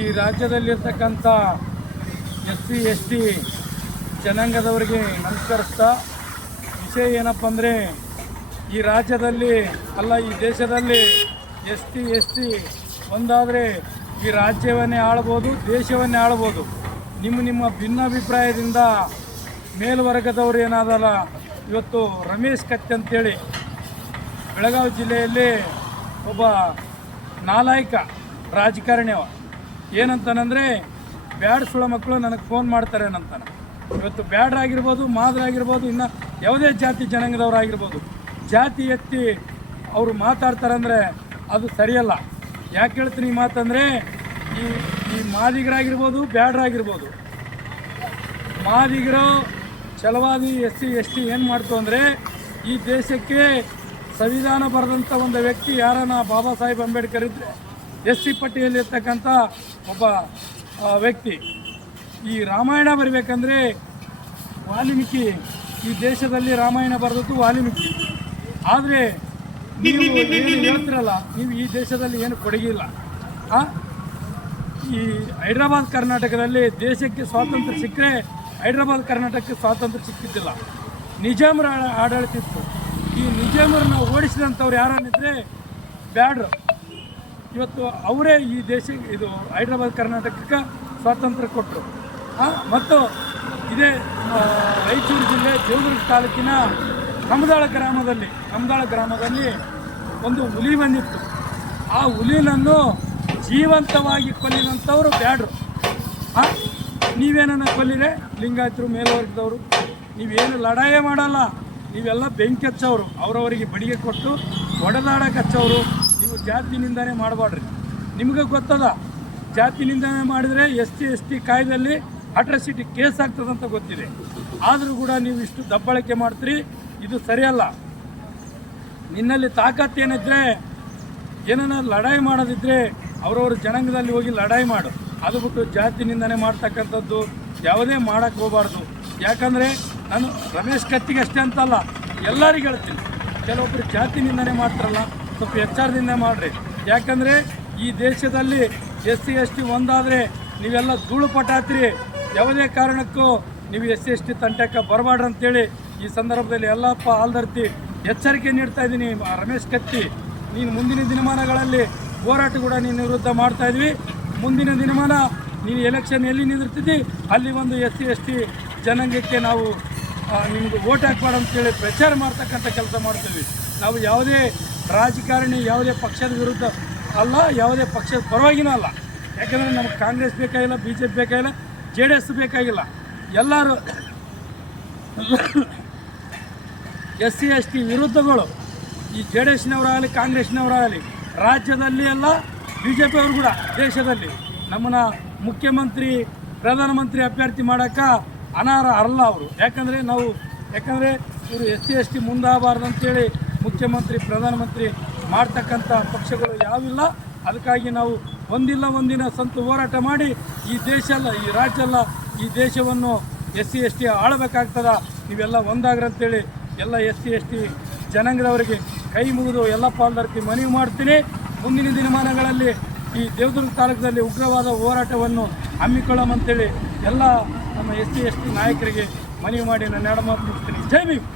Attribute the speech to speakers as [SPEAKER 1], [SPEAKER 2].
[SPEAKER 1] ಈ ರಾಜ್ಯದಲ್ಲಿರ್ತಕ್ಕಂಥ S C S T ಜನಾಂಗದವರಿಗೆ ನಮಸ್ಕರಿಸ್ತಾ ವಿಷಯ ಏನಪ್ಪ ಅಂದರೆ ಈ ರಾಜ್ಯದಲ್ಲಿ ಅಲ್ಲ, ಈ ದೇಶದಲ್ಲಿ ಎಸ್ ಟಿ ಎಸ್ ಟಿ ಒಂದಾದರೆ ಈ ರಾಜ್ಯವನ್ನೇ ಆಳ್ಬೋದು, ದೇಶವನ್ನೇ ಆಳ್ಬೋದು. ನಿಮ್ಮ ನಿಮ್ಮ ಭಿನ್ನಾಭಿಪ್ರಾಯದಿಂದ ಮೇಲ್ವರ್ಗದವರು ಏನಾದಲ್ಲ, ಇವತ್ತು ರಮೇಶ್ ಕತ್ತೆ ಅಂತೇಳಿ ಬೆಳಗಾವಿ ಜಿಲ್ಲೆಯಲ್ಲಿ ಒಬ್ಬ ನಾಲಾಯಕ ರಾಜಕಾರಣಿ ಅವ. ಏನಂತಾನಂದರೆ, ಬ್ಯಾಡ್ ಸುಳ ಮಕ್ಕಳು ನನಗೆ ಫೋನ್ ಮಾಡ್ತಾರೆ ಅಂತಾನೆ ಇವತ್ತು ಬ್ಯಾಡ್ರಾಗಿರ್ಬೋದು, ಮಾದ್ರಾಗಿರ್ಬೋದು, ಇನ್ನು ಯಾವುದೇ ಜಾತಿ ಜನಾಂಗದವರಾಗಿರ್ಬೋದು, ಜಾತಿ ಎತ್ತಿ ಅವರು ಮಾತಾಡ್ತಾರಂದರೆ ಅದು ಸರಿಯಲ್ಲ. ಯಾಕೆ ಹೇಳ್ತೀನಿ ಈ ಮಾತಂದರೆ, ಈ ಈ ಮಾದಿಗರಾಗಿರ್ಬೋದು, ಬ್ಯಾಡ್ರಾಗಿರ್ಬೋದು. ಮಾದಿಗರು ಛಲವಾದಿ ಎಸ್ ಸಿ ಎಸ್ ಟಿ ಏನು ಮಾಡ್ತು ಅಂದರೆ, ಈ ದೇಶಕ್ಕೆ ಸಂವಿಧಾನ ಬರೆದಂಥ ಒಂದು ವ್ಯಕ್ತಿ ಯಾರನ್ನ ಬಾಬಾ ಸಾಹೇಬ್ ಅಂಬೇಡ್ಕರ್ ಇದ್ದರೆ ಎಸ್ ಸಿ ಪಟ್ಟಿಯಲ್ಲಿರ್ತಕ್ಕಂಥ ಒಬ್ಬ ವ್ಯಕ್ತಿ. ಈ ರಾಮಾಯಣ ಬರಬೇಕಂದ್ರೆ ವಾಲ್ಮೀಕಿ, ಈ ದೇಶದಲ್ಲಿ ರಾಮಾಯಣ ಬರೆದದ್ದು ವಾಲ್ಮೀಕಿ. ಆದರೆ ನೀವು ಏನು ಹೇಳ್ತಿರಲ್ಲ, ನೀವು ಈ ದೇಶದಲ್ಲಿ ಏನು ಕೊಡಗಿಲ್ಲ ಈ ಹೈದ್ರಾಬಾದ್ ಕರ್ನಾಟಕದಲ್ಲಿ ದೇಶಕ್ಕೆ ಸ್ವಾತಂತ್ರ್ಯ ಸಿಕ್ಕರೆ ಹೈದ್ರಾಬಾದ್ ಕರ್ನಾಟಕಕ್ಕೆ ಸ್ವಾತಂತ್ರ್ಯ ಸಿಕ್ಕಿದ್ದಿಲ್ಲ. ನಿಜಾಮರ ಆಡ- ಆಡಳಿತ ಇತ್ತು. ಈ ನಿಜಾಮರನ್ನ ಓಡಿಸಿದಂಥವ್ರು ಯಾರನ್ನಿದ್ರೆ ಬ್ಯಾಡ್ರು. ಇವತ್ತು ಅವರೇ ಈ ದೇಶ ಇದು ಹೈದ್ರಾಬಾದ್ ಕರ್ನಾಟಕಕ್ಕೆ ಸ್ವಾತಂತ್ರ್ಯ ಕೊಟ್ಟರು. ಮತ್ತು ಇದೇ ರಾಯಚೂರು ಜಿಲ್ಲೆ ದೇವದುರ್ಗ ತಾಲೂಕಿನ ಕಮದಾಳ ಗ್ರಾಮದಲ್ಲಿ ಕಮದಾಳ ಗ್ರಾಮದಲ್ಲಿ ಒಂದು ಹುಲಿ ಬಂದಿತ್ತು. ಆ ಹುಲಿನನ್ನು ಜೀವಂತವಾಗಿ ಕೊಲ್ಲಿದಂಥವ್ರು ಬ್ಯಾಡ್ರು. ಹಾಂ ನೀವೇನನ್ನು ಕೊಲ್ಲಿರೆ? ಲಿಂಗಾಯತರು, ಮೇಲ್ವರ್ಗದವರು. ನೀವೇನು ಲಡಾಯ ಮಾಡಲ್ಲ. ನೀವೆಲ್ಲ ಬೆಂಕಿ ಹಚ್ಚವರು. ಅವರವರಿಗೆ ಬಡಿಗೆ ಕೊಟ್ಟು ಒಡೆದಾಡಕ್ಕೆ ಹಚ್ಚೋರು ನೀವು ಜಾತಿ ನಿಂದನೆ ಮಾಡಬಾಡ್ರಿ ನಿಮಗೆ ಗೊತ್ತದ ಜಾತಿ ನಿಂದನೆ ಮಾಡಿದರೆ ಎಸ್ ಟಿ ಎಸ್ ಟಿ ಕಾಯ್ದಲ್ಲಿ ಅಟ್ರಾಸಿಟಿ ಕೇಸ್ ಆಗ್ತದಂತ ಗೊತ್ತಿದೆ. ಆದರೂ ಕೂಡ ನೀವು ಇಷ್ಟು ದಬ್ಬಳಕೆ ಮಾಡ್ತೀರಿ, ಇದು ಸರಿಯಲ್ಲ. ನಿನ್ನಲ್ಲಿ ತಾಕತ್ತೇನಿದ್ರೆ ಏನನ್ನ ಲಡಾಯಿ ಮಾಡೋದಿದ್ರೆ ಅವರವ್ರ ಜನಾಂಗದಲ್ಲಿ ಹೋಗಿ ಲಡಾಯಿ ಮಾಡು. ಅದು ಬಿಟ್ಟು ಜಾತಿ ನಿಂದನೆ ಮಾಡ್ತಕ್ಕಂಥದ್ದು ಯಾವುದೇ ಮಾಡಕ್ಕೆ ಹೋಗಬಾರ್ದು. ಯಾಕಂದರೆ ನಾನು ರಮೇಶ್ ಕತ್ತಿಗೆ ಅಷ್ಟೇ ಅಂತಲ್ಲ, ಎಲ್ಲರಿಗೂ ಹೇಳ್ತೀನಿ. ಕೆಲವೊಬ್ಬರು ಜಾತಿ ನಿಂದನೆ ಮಾಡ್ತಾರಲ್ಲ ಸ್ವಲ್ಪ ಎಚ್ಚರದಿಂದ ಮಾಡಿರಿ. ಯಾಕಂದರೆ ಈ ದೇಶದಲ್ಲಿ ಎಸ್ ಸಿ ಎಸ್ ಟಿ ಒಂದಾದರೆ ನೀವೆಲ್ಲ ಧೂಳು ಪಟಾತ್ರಿ ಯಾವುದೇ ಕಾರಣಕ್ಕೂ ನೀವು ಎಸ್ ಸಿ ಎಸ್ ಟಿ ತಂಟಕ್ಕೆ ಬರಬಾರ್ದು ಅಂತೇಳಿ ಈ ಸಂದರ್ಭದಲ್ಲಿ ಎಲ್ಲಪ್ಪ ಆಲ್ದರ್ತಿ ಎಚ್ಚರಿಕೆ ನೀಡ್ತಾ ಇದ್ದೀನಿ. ರಮೇಶ್ ಕತ್ತಿ, ನೀನು ಮುಂದಿನ ದಿನಮಾನಗಳಲ್ಲಿ ಹೋರಾಟ ಕೂಡ ನೀನು ವಿರುದ್ಧ ಮಾಡ್ತಾ ಇದ್ವಿ. ಮುಂದಿನ ದಿನಮಾನ ನೀನು ಎಲೆಕ್ಷನ್ ಎಲ್ಲಿ ನಿಂದಿರ್ತಿದ್ದಿ? ಅಲ್ಲಿ ಒಂದು ಎಸ್ ಸಿ ಎಸ್ ಟಿ ಜನಾಂಗಕ್ಕೆ ನಾವು ನಿಮ್ಗೆ ಓಟ್ ಹಾಕ್ಬಾರ್ದು ಅಂತೇಳಿ ಪ್ರಚಾರ ಮಾಡ್ತಕ್ಕಂಥ ಕೆಲಸ ಮಾಡ್ತೀವಿ. ನಾವು ಯಾವುದೇ ರಾಜಕಾರಣಿ, ಯಾವುದೇ ಪಕ್ಷದ ವಿರುದ್ಧ ಅಲ್ಲ, ಯಾವುದೇ ಪಕ್ಷದ ಪರವಾಗಿನೂ ಅಲ್ಲ. ಯಾಕಂದರೆ ನಮ್ಗೆ ಕಾಂಗ್ರೆಸ್ ಬೇಕಾಗಿಲ್ಲ ಬಿ ಜೆ ಪಿ ಬೇಕಾಗಿಲ್ಲ, ಜೆ ಡಿ ಎಸ್ ಬೇಕಾಗಿಲ್ಲ. ಎಲ್ಲರೂ ಎಸ್ ಸಿ, ಎಸ್ ಟಿ ವಿರುದ್ಧಗಳು ಈ ಜೆ ಡಿ ಎಸ್ನವರಾಗಲಿ, ಕಾಂಗ್ರೆಸ್ನವರಾಗಲಿ, ರಾಜ್ಯದಲ್ಲಿ ಅಲ್ಲ ಬಿ ಜೆ ಪಿಯವರು ಕೂಡ, ದೇಶದಲ್ಲಿ ನಮ್ಮನ್ನ ಮುಖ್ಯಮಂತ್ರಿ, ಪ್ರಧಾನಮಂತ್ರಿ ಅಭ್ಯರ್ಥಿ ಮಾಡೋಕ್ಕೆ ಅನಾರ ಅರಲ್ಲ ಅವರು. ಯಾಕಂದರೆ ನಾವು, ಯಾಕಂದರೆ ಇವರು ಎಸ್ ಸಿ, ಎಸ್ ಟಿ ಮುಂದಾಗಬಾರ್ದು ಅಂತೇಳಿ ಮುಖ್ಯಮಂತ್ರಿ, ಪ್ರಧಾನಮಂತ್ರಿ ಮಾಡ್ತಕ್ಕಂಥ ಪಕ್ಷಗಳು ಯಾವಿಲ್ಲ. ಅದಕ್ಕಾಗಿ ನಾವು ಒಂದಿಲ್ಲ ಒಂದಿನ ಸಂತು ಹೋರಾಟ ಮಾಡಿ ಈ ದೇಶ ಅಲ್ಲ, ಈ ರಾಜ್ಯ ಅಲ್ಲ, ಈ ದೇಶವನ್ನು ಎಸ್ ಸಿ, ಎಸ್ ಟಿ ಆಳಬೇಕಾಗ್ತದ. ನೀವೆಲ್ಲ ಒಂದಾಗ್ರಂತೇಳಿ ಎಲ್ಲ ಎಸ್ ಸಿ, ಎಸ್ ಟಿ ಜನಾಂಗದವರಿಗೆ ಕೈ ಮುಗಿದು ಎಲ್ಲ ಪಾಲ್ದರ್ತಿ ಮನವಿ ಮಾಡ್ತೀನಿ. ಮುಂದಿನ ದಿನಮಾನಗಳಲ್ಲಿ ಈ ದೇವದುರ್ಗ ತಾಲೂಕಿನಲ್ಲಿ ಉಗ್ರವಾದ ಹೋರಾಟವನ್ನು ಹಮ್ಮಿಕೊಳ್ಳಮಂತೇಳಿ ಎಲ್ಲ ನಮ್ಮ ಎಸ್ ಸಿ ಎಸ್ ಟಿ ನಾಯಕರಿಗೆ ಮನವಿ ಮಾಡಿ ಎರಡು ಮಾತು ಮುಗಿಸ್ತೀನಿ. ಜೈ ಭೀಮ್!